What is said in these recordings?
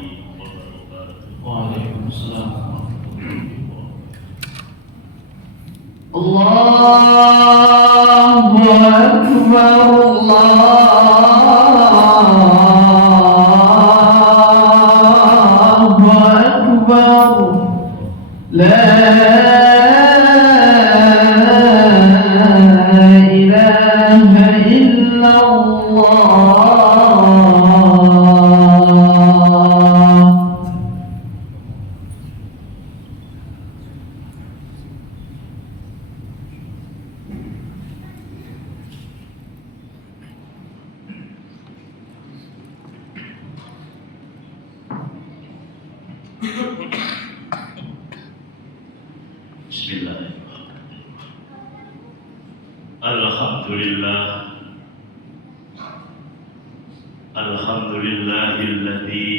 wabarakatuh. Waalaikumsalam. Allahu Akbar, Allahu Akbar, la ilaha illallah. Bismillahirrahmanirrahim. Alhamdulillah. Alhamdulillahilladzi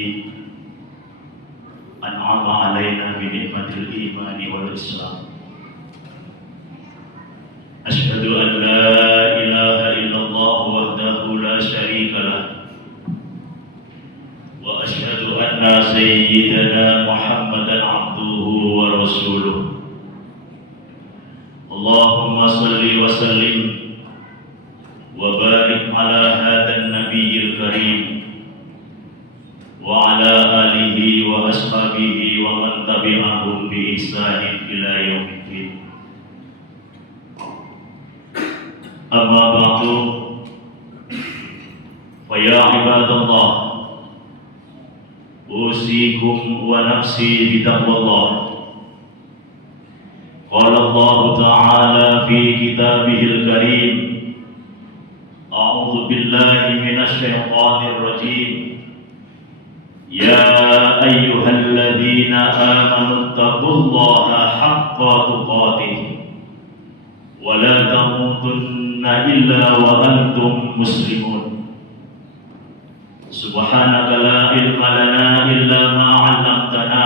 an'ama 'alaina bi ni'matil imani wal islam. Asyhadu an la ilaha illallah wahdahu la syarika lah. Wa asyhadu anna sayyidana Muhammadan 'abduhu wa rasuluh. Allahumma salli wa sallim wa barik ala hadan nabiyil karim wa ala alihi wa ashabihi wa man tabi'ahum bi ihsanin ila yaumiddin. Amma ba'du, fa ya ibadallah, usikum wa nafsi bi taqwallah. Qala Allah Ta'ala fi kitabihil karim, a'udzu billahi minasy syaithanir rajim. Ya ayyuhalladzina amanu taqullaha haqqa tuqatih wa la tamutunna illa wa antum muslimun. Subhanaka la ilma lana illa ma 'allamtana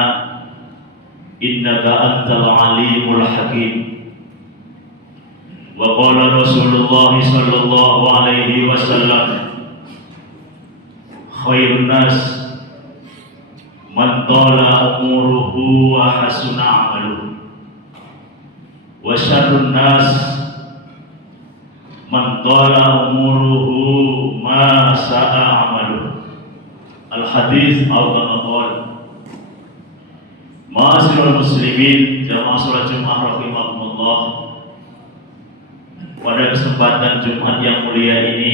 innaka antal alimul hakim. Wa qala Rasulullah sallallahu alaihi wasallam, khairun nas man tala umuruhu wa hasuna amaluhu, wa syarrun nas man tala umuruhu ma sa'a amaluhu. Al hadis atau maqal. Ma'asyiral muslimin, jamaah salat Jumat rahimakumullah. Pada kesempatan Jumat yang mulia ini,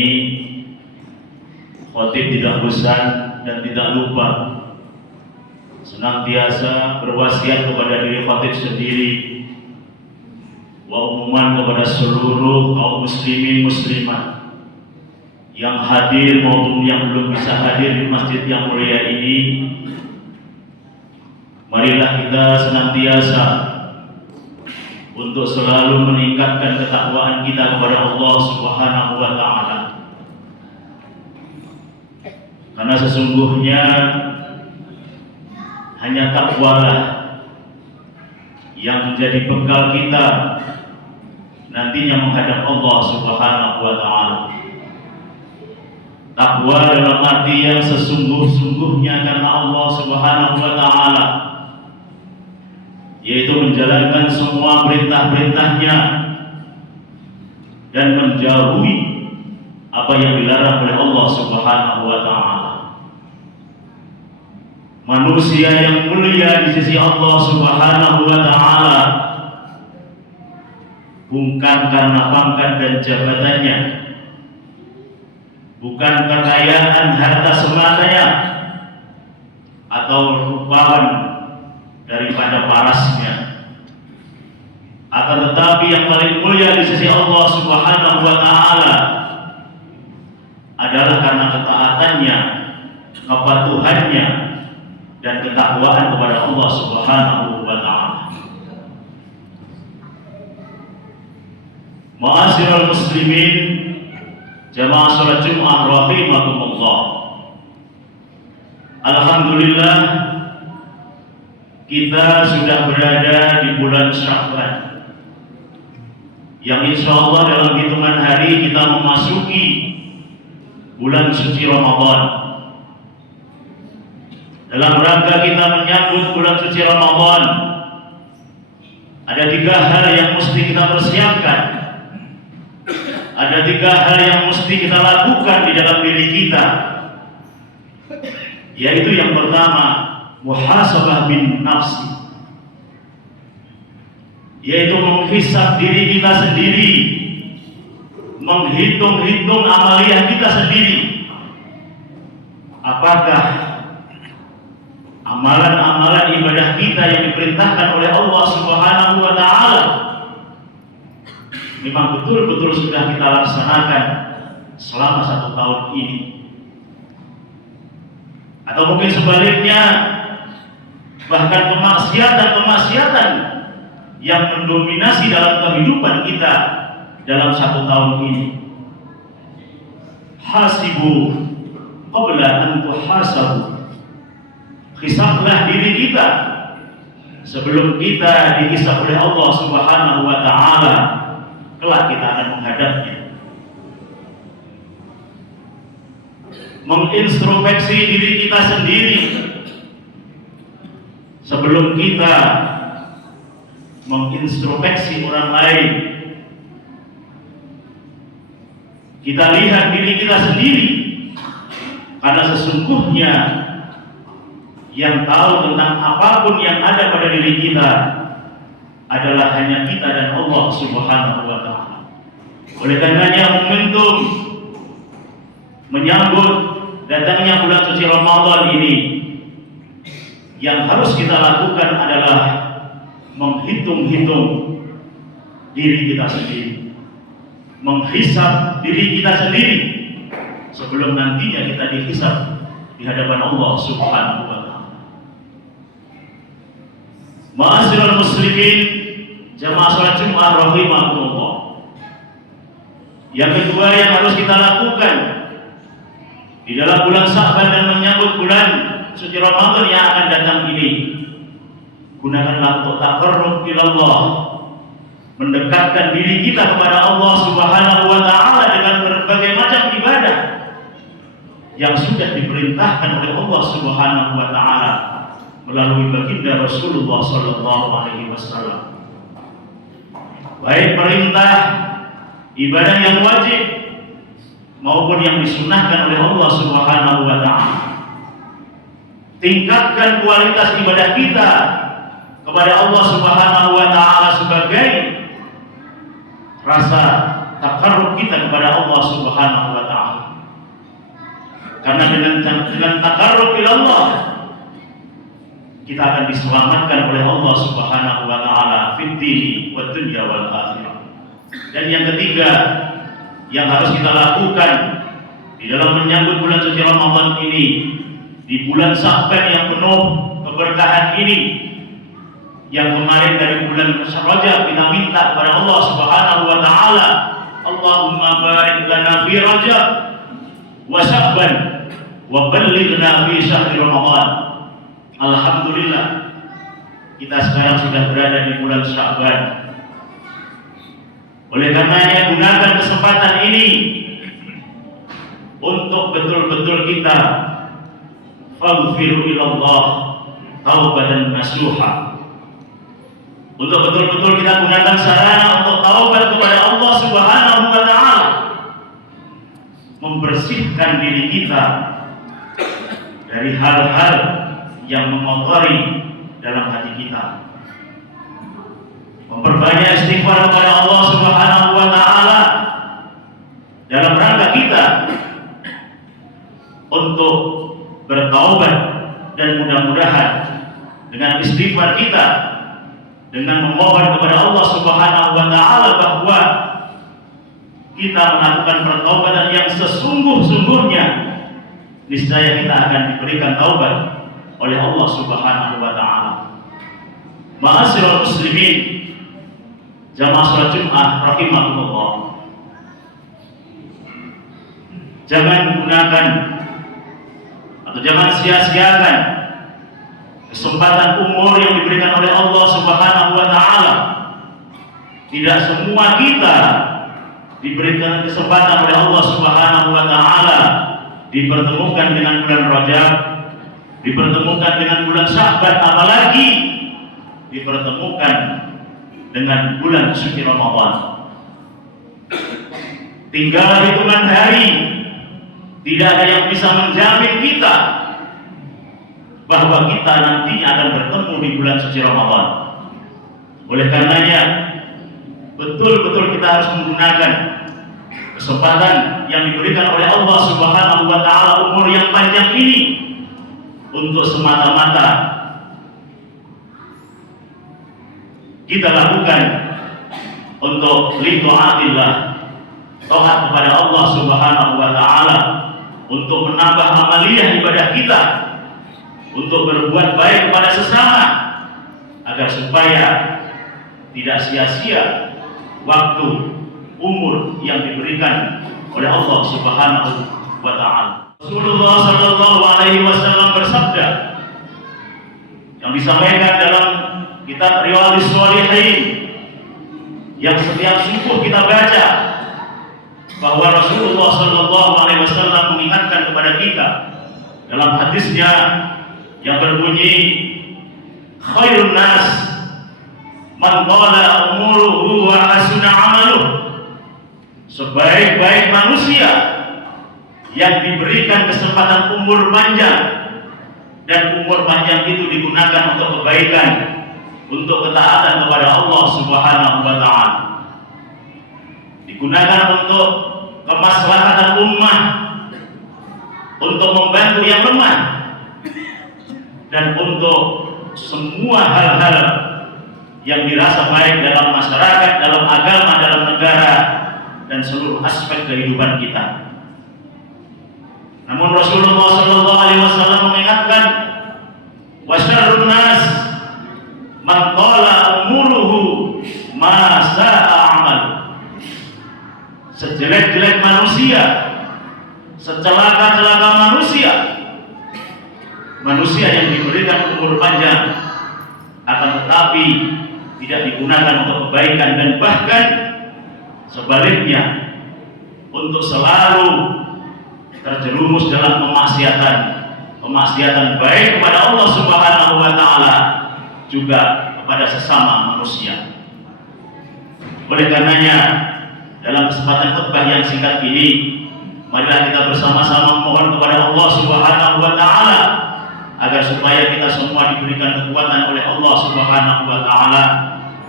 khatib tidak bosan dan tidak lupa senantiasa berwasiat kepada diri khatib sendiri wa umuman kepada seluruh kaum muslimin muslimat yang hadir maupun yang belum bisa hadir di masjid yang mulia ini. Marilah kita senantiasa untuk selalu meningkatkan ketakwaan kita kepada Allah Subhanahu wa Ta'ala. Karena sesungguhnya hanya takwalah yang menjadi bekal kita nantinya menghadap Allah Subhanahu wa Ta'ala. Takwa dalam arti yang sesungguh-sungguhnya karena Allah Subhanahu wa Ta'ala, yaitu menjalankan semua perintah-perintahnya dan menjauhi apa yang dilarang oleh Allah Subhanahu wa Ta'ala. Manusia yang mulia di sisi Allah Subhanahu wa Ta'ala bukan karena pangkat dan jabatannya, bukan kekayaan harta sematanya atau rupawan daripada parasnya, akan tetapi yang paling mulia di sisi Allah Subhanahu wa Ta'ala adalah karena ketaatannya, kepatuhannya, dan ketakwaan kepada Allah Subhanahu wa Ta'ala. Ma'asyiral muslimin, jamaah salat Jumat rahimakumullah. Alhamdulillah, kita sudah berada di bulan Sya'ban, yang insya Allah dalam hitungan hari kita memasuki bulan suci Ramadan. dalam rangka kita menyambut bulan suci Ramadan, ada 3 hal yang mesti kita persiapkan. Ada 3 hal yang mesti kita lakukan di dalam diri kita. Yaitu yang pertama, muhasabah bin nafsi. Yaitu menghisab diri kita sendiri, menghitung-hitung amaliyah kita sendiri. Apakah amalan-amalan ibadah kita yang diperintahkan oleh Allah Subhanahu wa taala memang betul-betul sudah kita laksanakan selama 1 tahun ini? Atau mungkin sebaliknya, bahkan kemaksiatan yang mendominasi dalam kehidupan kita dalam 1 tahun ini. Hasibu qabla an tuhasabu. Hisablah diri kita sebelum kita dihisab oleh Allah Subhanahu wa taala. Kelak kita akan menghadapnya. Mengintrospeksi diri kita sendiri sebelum kita mengintrospeksi orang lain. Kita lihat diri kita sendiri, karena sesungguhnya yang tahu tentang apapun yang ada pada diri kita adalah hanya kita dan Allah Subhanahu wa taala. Oleh karenanya, momentum menyambut datangnya bulan suci Ramadan ini, yang harus kita lakukan adalah menghitung-hitung diri kita sendiri, menghisab diri kita sendiri sebelum nantinya kita dihisab di hadapan Allah Subhanahu wa taala. Ma'asyiral muslimin, jamaah salat Jumat rahimakumullah. Yang kedua yang harus kita lakukan di dalam bulan Sya'ban dan menyambut bulan suci Ramadan yang akan datang ini, gunakanlah untuk taqarrub ila Allah, mendekatkan diri kita kepada Allah Subhanahu wa taala dengan berbagai macam ibadah yang sudah diperintahkan oleh Allah Subhanahu wa taala melalui baginda Rasulullah sallallahu alaihi wasallam. Baik perintah ibadah yang wajib maupun yang disunahkan oleh Allah Subhanahu wa taala. Tingkatkan kualitas ibadah kita kepada Allah Subhanahu wa taala sebagai rasa taqarrub kita kepada Allah Subhanahu wa taala. Karena dengan taqarrub ila Allah, kita akan diselamatkan oleh Allah Subhanahu wa taala fid dini wad dunya wal akhirah. Dan yang ketiga yang harus kita lakukan di dalam menyambut bulan suci Ramadan ini, di bulan Sya'ban yang penuh keberkahan ini, yang kemarin dari bulan Rajab kita minta kepada Allah Subhanahu wa taala, Allahumma barik lana fi Rajab wa Sya'ban wa ballighna fi syahr Ramadan. Alhamdulillah, kita sekarang sudah berada di bulan Sya'ban. Oleh karenanya, gunakan kesempatan ini untuk betul-betul kita faghfiru ilallah taubatan nasuha. Untuk betul-betul kita gunakan sarana untuk taubat kepada Allah Subhanahu wa taala, membersihkan diri kita dari hal-hal yang mengotori dalam hati kita, memperbanyak istighfar kepada Allah Subhanahu wa taala dalam rangka kita untuk bertaubat, dan mudah-mudahan dengan istighfar kita, dengan memohon kepada Allah Subhanahu wa taala bahwa kita melakukan pertobatan yang sesungguh-sungguhnya, niscaya kita akan diberikan taubat oleh Allah Subhanahu wa taala. Ma'asyiral muslimin, jamaah salat Jumat rahimakumullah. Jangan gunakan atau jangan sia-siakan kesempatan umur yang diberikan oleh Allah Subhanahu wa taala. Tidak semua kita diberikan kesempatan oleh Allah Subhanahu wa taala dipertemukan dengan bulan Rajab, dipertemukan dengan bulan Sya'ban, apalagi dipertemukan dengan bulan suci Ramadan. Tinggal hitungan hari, tidak ada yang bisa menjamin kita bahwa kita nantinya akan bertemu di bulan suci Ramadan. Oleh karenanya, betul-betul kita harus menggunakan kesempatan yang diberikan oleh Allah Subhanahu wa Ta'ala, umur yang panjang ini, untuk semata-mata kita lakukan untuk lidha'atillah, taat kepada Allah Subhanahu wa Ta'ala, untuk menambah amaliyah ibadah kita, untuk berbuat baik kepada sesama, agar supaya tidak sia-sia waktu umur yang diberikan oleh Allah Subhanahu wa Ta'ala. Rasulullah sallallahu alaihi wasallam bersabda, yang disampaikan dalam kitab Riyadhus Shalihin, yang setiap subuh kita baca, bahwa Rasulullah sallallahu alaihi wasallam mengingatkan kepada kita dalam hadisnya yang berbunyi, khairun nas man qala umuruhu wa hasuna amaluh. Sebaik-baik manusia yang diberikan kesempatan umur panjang, dan umur panjang itu digunakan untuk kebaikan, untuk ketaatan kepada Allah Subhanahu wa Ta'ala, digunakan untuk kemaslahatan ummah, untuk membantu yang lemah, dan untuk semua hal-hal yang dirasa baik dalam masyarakat, dalam agama, dalam negara, dan seluruh aspek kehidupan kita. Namun Rasulullah sallallahu alaihi wasallam mengingatkan, wa syarrun nas man qala umuruhu ma sa'a amal. Sejelek-jelek manusia, secelaka-celaka manusia yang diberikan umur panjang, akan tetapi tidak digunakan untuk kebaikan, dan bahkan sebaliknya untuk selalu terjerumus dalam kemaksiatan baik kepada Allah Subhanahu wa Ta'ala, juga kepada sesama manusia. Oleh karenanya, dalam kesempatan khutbah yang singkat ini, marilah kita bersama-sama memohon kepada Allah Subhanahu wa Ta'ala agar supaya kita semua diberikan kekuatan oleh Allah Subhanahu wa Ta'ala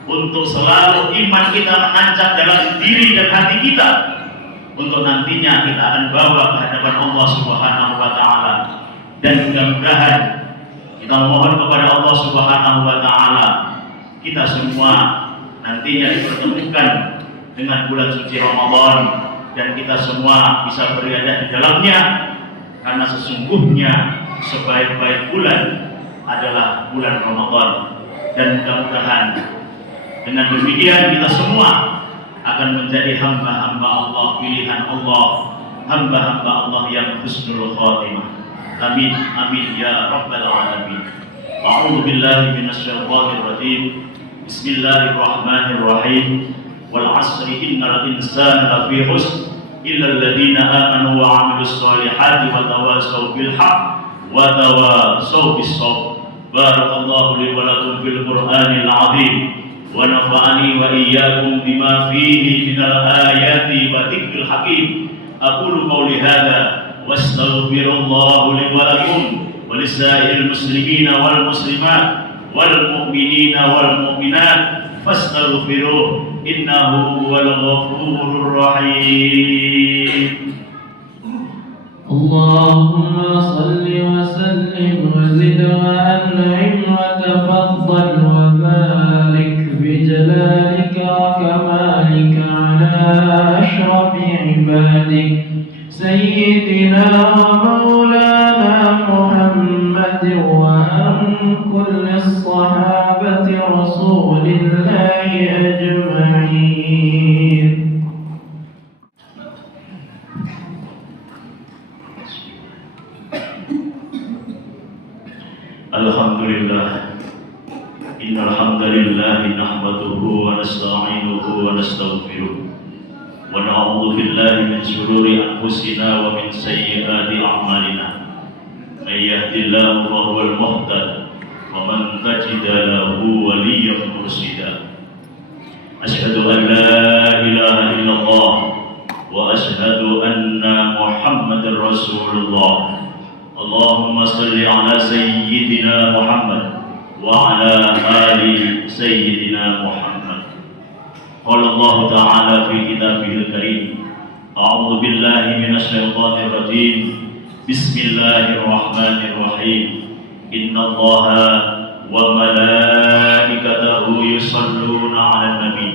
untuk selalu iman kita menancap dalam diri dan hati kita, untuk nantinya kita akan bawa ke hadapan Allah Subhanahu wa Ta'ala. Dan mudah-mudahan kita memohon kepada Allah Subhanahu wa Ta'ala, kita semua nantinya dipertemukan dengan bulan suci Ramadan, dan kita semua bisa beribadah di dalamnya, karena sesungguhnya sebaik-baik bulan adalah bulan Ramadan. Dan mudah-mudahan dengan demikian kita semua akan menjadi hamba-hamba Allah, pilihan Allah, hamba-hamba Allah yang husnul khatimah. Amin, amin ya rabbal alamin. A'udzu billahi minasyaitonir rajim. Bismillahirrahmanirrahim. Wal 'asri innal insana lafi khusr illa alladziina aamanu wa 'amilus shalihati wa tawassaw bil haqq wa tawassaw bis sabr. Barakallahu li wa lakum fil Qur'anil 'azim. ونفعني وإياكم بما فيه من الآيات وذكر الحكيم. أقول قولي هذا واستغفر الله لي ولكم ولسائر المسلمين والمسلمات والمؤمنين والمؤمنات فاستغفروه إنه هو الغفور الرحيم. اللهم صل وسلم وزد وأنعم وتفضل وبارك بجلالك وكمالك على أشرف عبادك سيدنا ومولانا محمد وعن كل الصحابة رسول الله أجمعين. Alhamdulillah, innal hamdalillah nahmaduhu wa nasta'inuhu wa nastaghfiruh wa na'udzu billahi min shururi anfusina wa min sayyiati a'malina. من يهد الله فهو المهتد ومن تجد له وليا مرشدا أشهد أن لا إله إلا الله وأشهد أن محمد رسول الله اللهم صل على سيدنا محمد وعلى آل سيدنا محمد قال الله تعالى في كتابه الكريم أعوذ بالله من الشيطان الرجيم بسم الله الرحمن الرحيم إن الله وملائكته يصلون على النبي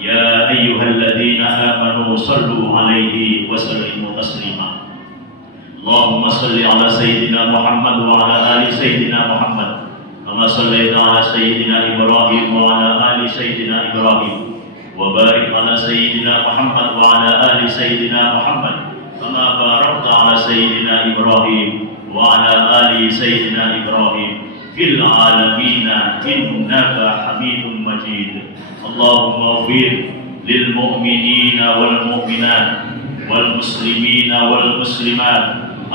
يا أيها الذين آمنوا صلوا عليه وسلموا تسليما اللهم صل على سيدنا محمد وعلى آل سيدنا محمد كما صليت على سيدنا إبراهيم وعلى آل سيدنا إبراهيم وبارك على سيدنا محمد وعلى آل سيدنا محمد كما باركت على سيدنا إبراهيم وعلى آل سيدنا إبراهيم في العالمين إنك حميد مجيد اللهم اغفر للمؤمنين والمؤمنات والمسلمين والمسلمات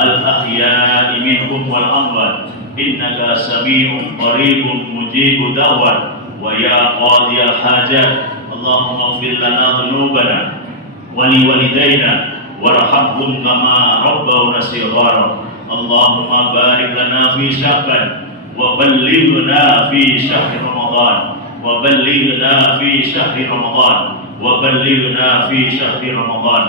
الأحياء منهم والأموات إنك سميع قريب مجيب دعوة ويا قاضي الحاجات اللهم اغفر لنا ذنوبنا ولوالدينا وارحمهم كما ربونا صغارا اللهم بارك لنا في شعبان وبلغنا في شهر رمضان وبلغنا في شهر رمضان وبلغنا في شهر رمضان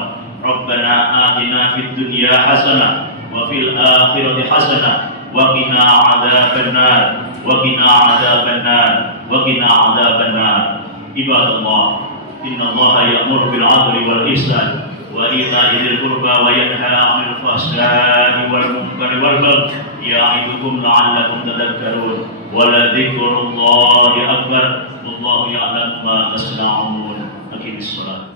ربنا آتنا في الدنيا حسنة وفي الآخرة حسنة وقنا عذاب النار وقنا عذاب النار وقنا عذاب النار عباد الله إن الله يأمر بالعدل والإحسان وإيتاء ذي القربى وينهى عن الفحشاء والمنكر والبغي يعظكم لعلكم تذكرون ولذكر الله أكبر والله يعلم ما تصنعون أقم الصلاة